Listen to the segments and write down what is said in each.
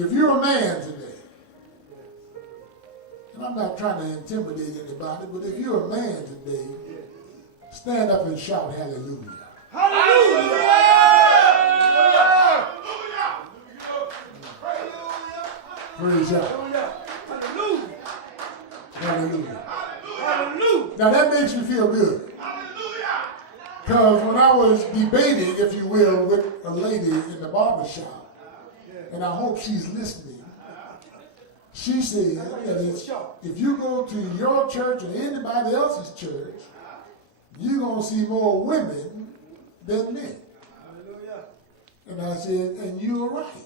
if you're a man today, and I'm not trying to intimidate anybody, but if you're a man today, stand up and shout hallelujah. Hallelujah! Praise God. Hallelujah! Hallelujah. Hallelujah! Now that makes you feel good. Because when I was debating, if you will, with a lady in the barber shop, and I hope she's listening, she said that if you go to your church or anybody else's church, you're going to see more women than men. And I said, and you're right.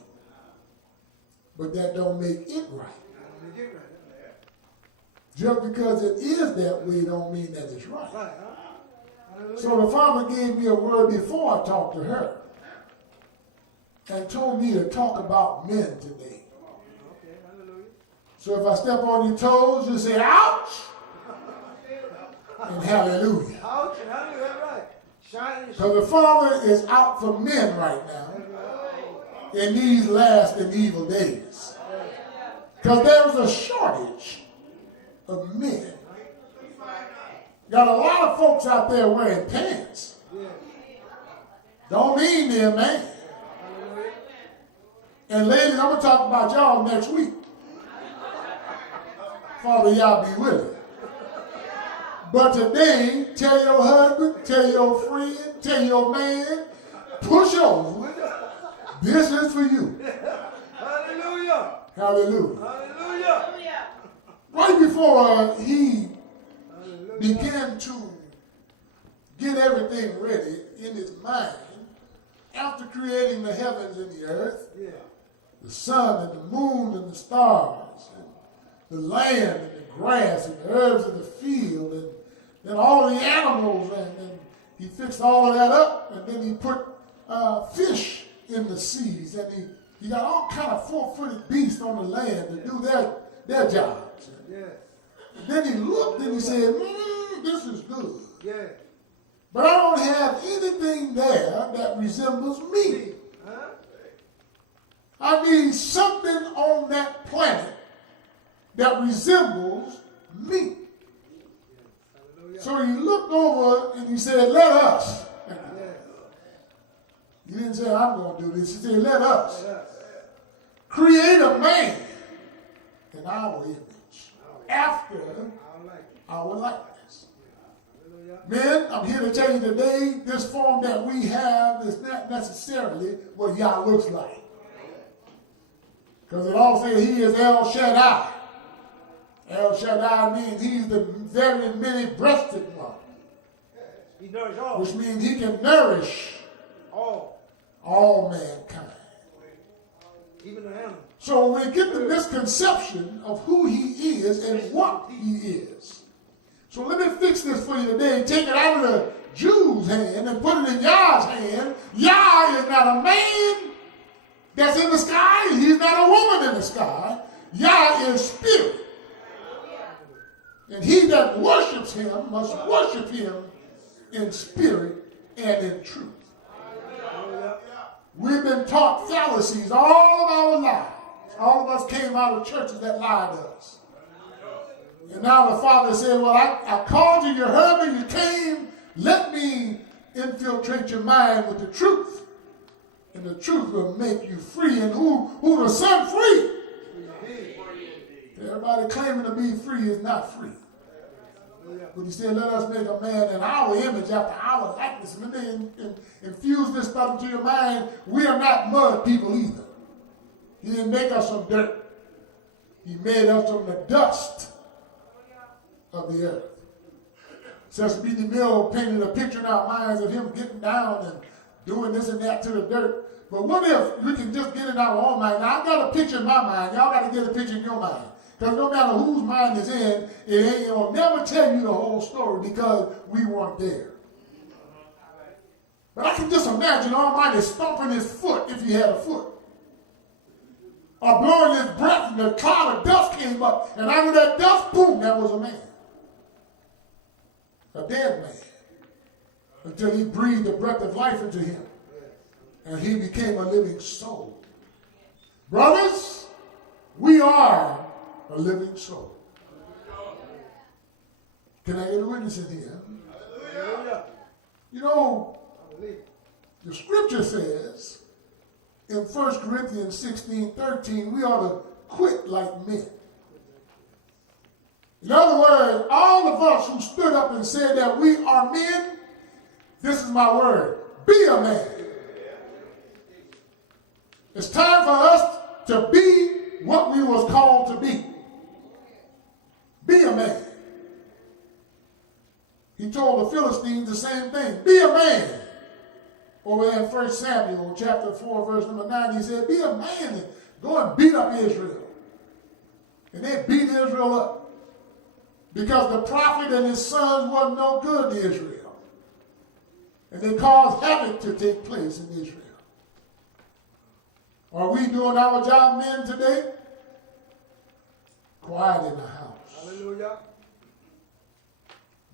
But that don't make it right. Just because it is that way don't mean that it's right. So the Father gave me a word before I talked to her and told me to talk about men today. So if I step on your toes, you say, ouch, and hallelujah. Ouch and hallelujah, right. Because the Father is out for men right now in these last and evil days. Because there's a shortage of men. Got a lot of folks out there wearing pants. Don't mean they're a man. And ladies, I'm going to talk about y'all next week. Father Yahweh be willing. But today, tell your husband, tell your friend, tell your man, push over. This is for you. Hallelujah! Hallelujah. Hallelujah! Right before he began to get everything ready in his mind, after creating the heavens and the earth, the sun and the moon and the stars, and the land and the grass and the herbs of the field, and then all the animals, and he fixed all of that up, and then he put fish in the seas, and he got all kind of 4-footed beasts on the land to do their jobs. And then he looked and he said, this is good. But I don't have anything there that resembles me. I need something on that planet that resembles me. So he looked over and he said, let us. He didn't say, I'm going to do this. He said, let us create a man in our image, after our likeness. Men, I'm here to tell you today, this form that we have is not necessarily what Yah looks like. Because it all says he is El Shaddai. El Shaddai means he's the very many-breasted one. He nourishes all. Which means he can nourish all mankind. Even the animals. So we get the misconception of who he is and what he is. So let me fix this for you today. Take it out of the Jew's hand and put it in Yah's hand. Yah is not a man that's in the sky. He's not a woman in the sky. Yah is spirit. And he that worships him must worship him in spirit and in truth. We've been taught fallacies all of our lives. All of us came out of churches that lied to us. And now the Father said, well, I called you, you heard me, you came. Let me infiltrate your mind with the truth. And the truth will make you free. And who the Son free? Everybody claiming to be free is not free. But he said, let us make a man in our image after our likeness. And then infuse this stuff into your mind. We are not mud people either. He didn't make us from dirt. He made us from the dust of the earth. Sister B.D. Mill painted a picture in our minds of him getting down and doing this and that to the dirt. But what if we can just get in our own mind? Now, I got a picture in my mind. Y'all got to get a picture in your mind. Because no matter whose mind is in, it will never tell you the whole story because we weren't there. But I can just imagine Almighty stomping his foot if he had a foot. Or blowing his breath and the cloud of dust came up. And out of that dust, boom, that was a man. A dead man. Until he breathed the breath of life into him. And he became a living soul. Brothers, We are a living soul. Can I get a witness in here? Hallelujah. You know, I believe it. the scripture says in 1 Corinthians 16:13, we ought to quit like men. In other words, all of us who stood up and said that we are men, this is my word, be a man. It's time for us to be what we was called to be. Be a man. He told the Philistines the same thing. Be a man. Over there in 1 Samuel chapter 4, verse number 9, he said, be a man and go and beat up Israel. And they beat Israel up. Because the prophet and his sons wasn't no good to Israel. And they caused havoc to take place in Israel. Are we doing our job, men, today? Quiet in the house. Hallelujah.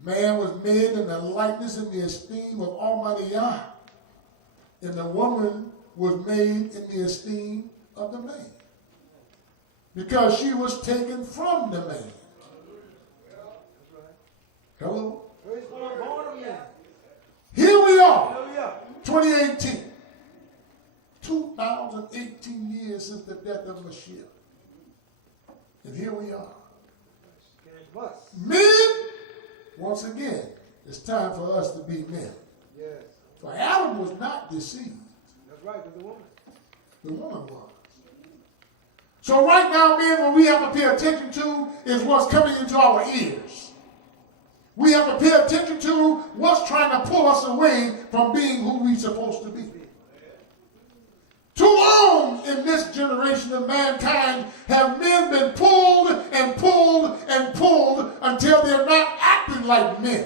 Man was made in the likeness and the esteem of Almighty Yah. And the woman was made in the esteem of the man. Because she was taken from the man. Hello? Praise the Lord, born of man. Here we are, Hallelujah. 2018. 2018 years since the death of Mashiach. And here we are. Can't bust. Men, once again, it's time for us to be men. Yes. For Adam was not deceived. That's right, with the woman. The woman was. So right now, men, what we have to pay attention to is what's coming into our ears. We have to pay attention to what's trying to pull us away from being who we're supposed to be. Too long in this generation of mankind have men been pulled and pulled and pulled until they're not acting like men.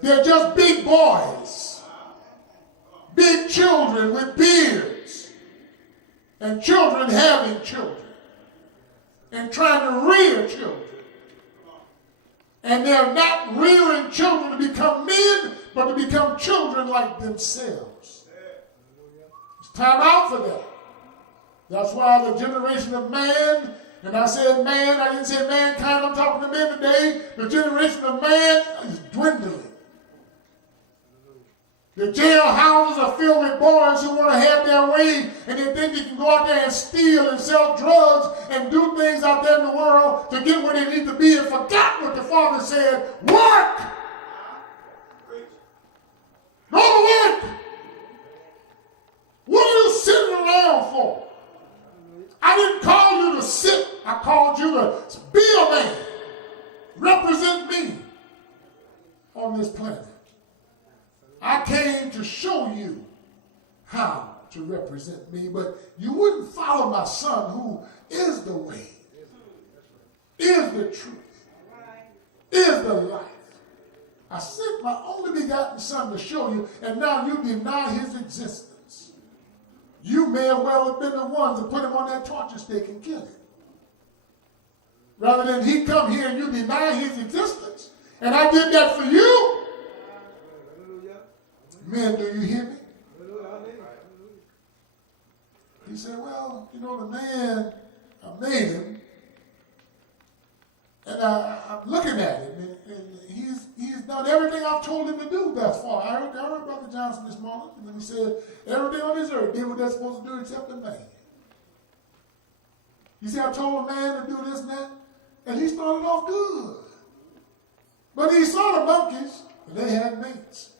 They're just big boys, big children with beards, and children having children, and trying to rear children. And they're not rearing children to become men, but to become children like themselves. It's time out for that. That's why the generation of man, and I said man, I didn't say mankind, I'm talking to men today. The generation of man is dwindling. The jailhouses are filled with boys who want to have their way, and they think they can go out there and steal and sell drugs and do things out there in the world to get where they need to be, and forgot what the Father said, work! Go to work! What are you sitting around for? I didn't call you to sit, I called you to be a man. Represent me on this planet. I came to show you how to represent me, but you wouldn't follow my son who is the way, is the truth, is the life. I sent my only begotten son to show you, and now you deny his existence. You may as well have been the ones that put him on that torture stake and kill him. Rather than he come here and you deny his existence. And I did that for you. Men, do you hear me? He said, well, you know, the man, I made him, and I'm looking at him, and he's done everything I've told him to do thus far. I heard Brother Johnson this morning, and he said, everything on this earth did what they're supposed to do except the man. You see, I told a man to do this and that, and he started off good. But he saw the monkeys, and they had mates.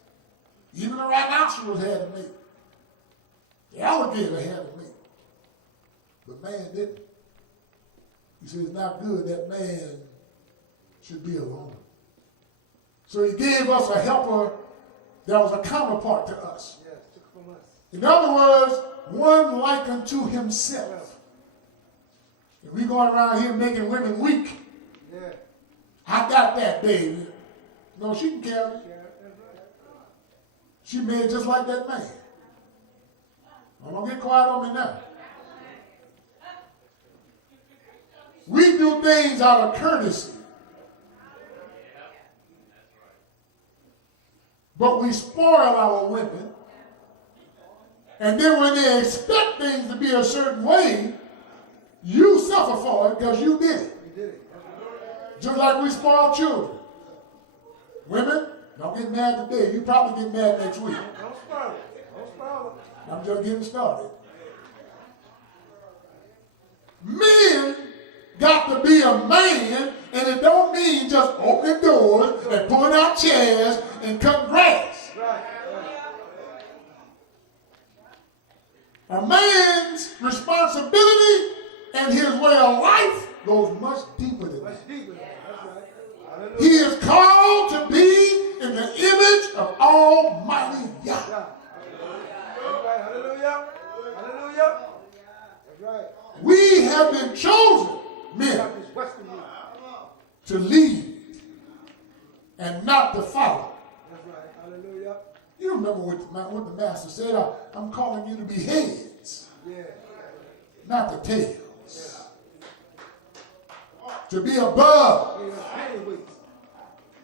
Even the rhinoceros had a mate. The alligator had a mate. But man didn't. He said, it's not good that man should be alone. So he gave us a helper that was a counterpart to us. Yes, took from us. In other words, one like unto himself. If we going around here making women weak, Yeah. I got that, baby. No, she can carry it. She made just like that man. Don't get quiet on me now. We do things out of courtesy. But we spoil our women. And then when they expect things to be a certain way, You suffer for it because you did it. You did it. Just like we spoil children. Women, don't get mad today. You probably get mad next week. Don't spoil it. Don't spoil it. I'm just getting started. Men got to be a man, and it don't mean just opening doors and pulling out chairs and cutting grass. Right. A man's responsibility and his way of life goes much deeper than that. Much deeper. That's right. Hallelujah. He is called to be in the image of Almighty Yahweh. Yeah. That's right. Hallelujah. Hallelujah. That's right. We have been chosen, men, Got this Western league. to lead and not to follow. That's right. Hallelujah. You remember what the master said? I'm calling you to be heads, Yeah. not the tails. To be above, Yeah, that's many ways.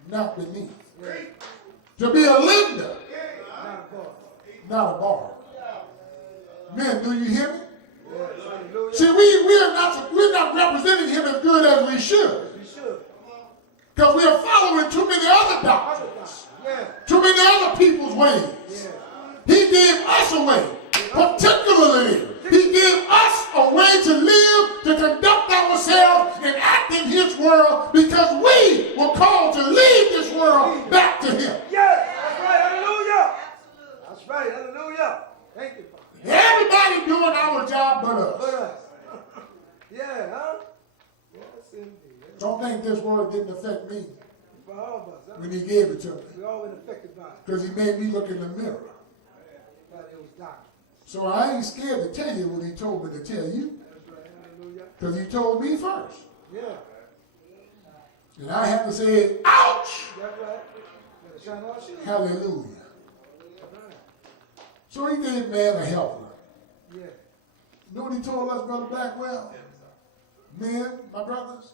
not beneath. Yeah. To be a lender, Not a boss. not a borrower. Men, do you hear me? Yeah. Hallelujah. See, we're not representing him as good as we should. We should. Because we are following too many other doctrines, Yeah. too many other people's ways. Yeah. He gave us a way, particularly, he gave us a way to live, to conduct ourselves and act in his world because we were called to lead this world back to him. Yes. That's right. Hallelujah. That's right. Hallelujah. Thank you, Father. Everybody doing our job but us. But us. Yeah, huh? Yes, indeed. Don't think this word didn't affect me For all of us. Huh? when he gave it to me. We all been affected by it. Because he made me look in the mirror. But it was dark. So I ain't scared to tell you what he told me to tell you. That's right. Hallelujah. Because he told me first. Yeah. And I have to say, ouch! That's right. Gotta shine all shit. Hallelujah. That's right. So he gave man a helper. Yeah. You know what he told us, Brother Blackwell? Men, my brothers?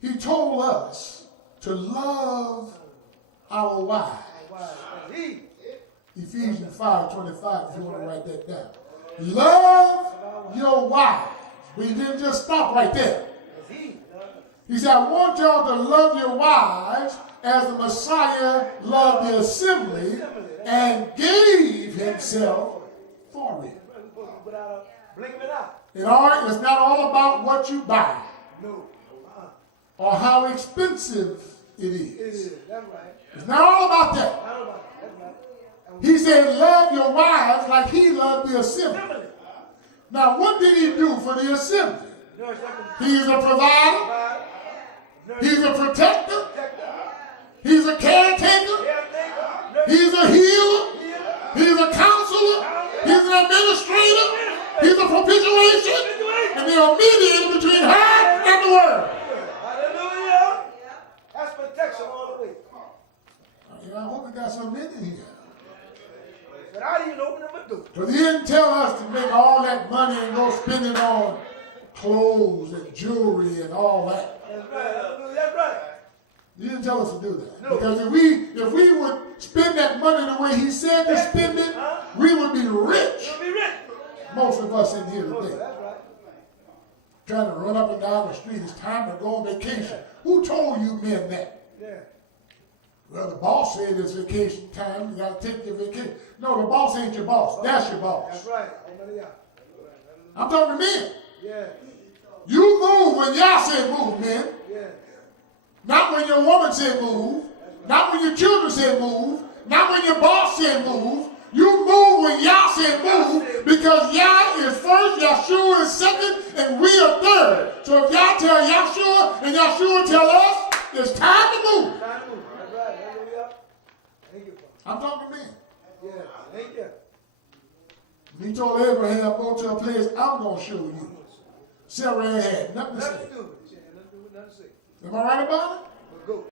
He told us to love our wives. Why? And he. Ephesians 5:25, if you want to write that down. Love your wives. But he didn't just stop right there. As he. He said, I want y'all to love your wives as the Messiah loved the assembly and gave himself for it. We're supposed to put out a blinking it out. It's not all about what you buy No. or how expensive it is. It is. That's right. It's not all about that. I don't know. That's right. He said, love your wives like he loved the assembly. Assembly. Now, what did he do for the assembly? Nurse, He's a provider. He's a protector. He's a caretaker. He's a healer. He's a counselor. He's an administrator. He's a propitiation. And they're a mediator between her and the world. Hallelujah. That's protection all the way. I hope we got some in here. But I didn't open them a door. Because he didn't tell us to make all that money and go spend it on clothes and jewelry and all that. That's right. That's right. He didn't tell us to do that. No. Because if we would spend that money the way he said to spend it, we would be rich. You'll be rich. Most of us in here today. That's right. Trying to run up and down the street. It's time to go on vacation. Who told you men that? Yeah. Well, the boss said it's vacation time. You got to take your vacation. No, the boss ain't your boss. That's your boss. That's right. Hallelujah. I'm talking to men. Yeah. You move when y'all say move, men. Yeah. Not when your woman said move. Not when your children said move. Not when your boss said move. You move when y'all said move because Yah is first, Yahshua is second, and we are third. So if y'all tell Yahshua and Yahshua tell us, it's time to move. Time to move. That's right. Hallelujah. Thank you, Father. I'm talking to men. Yeah. Thank you. He told Abraham, go to a place I'm going to show you. Sarah had nothing to say. Nothing to do with it. She had nothing to do with nothing to say. Am I right about it? But go.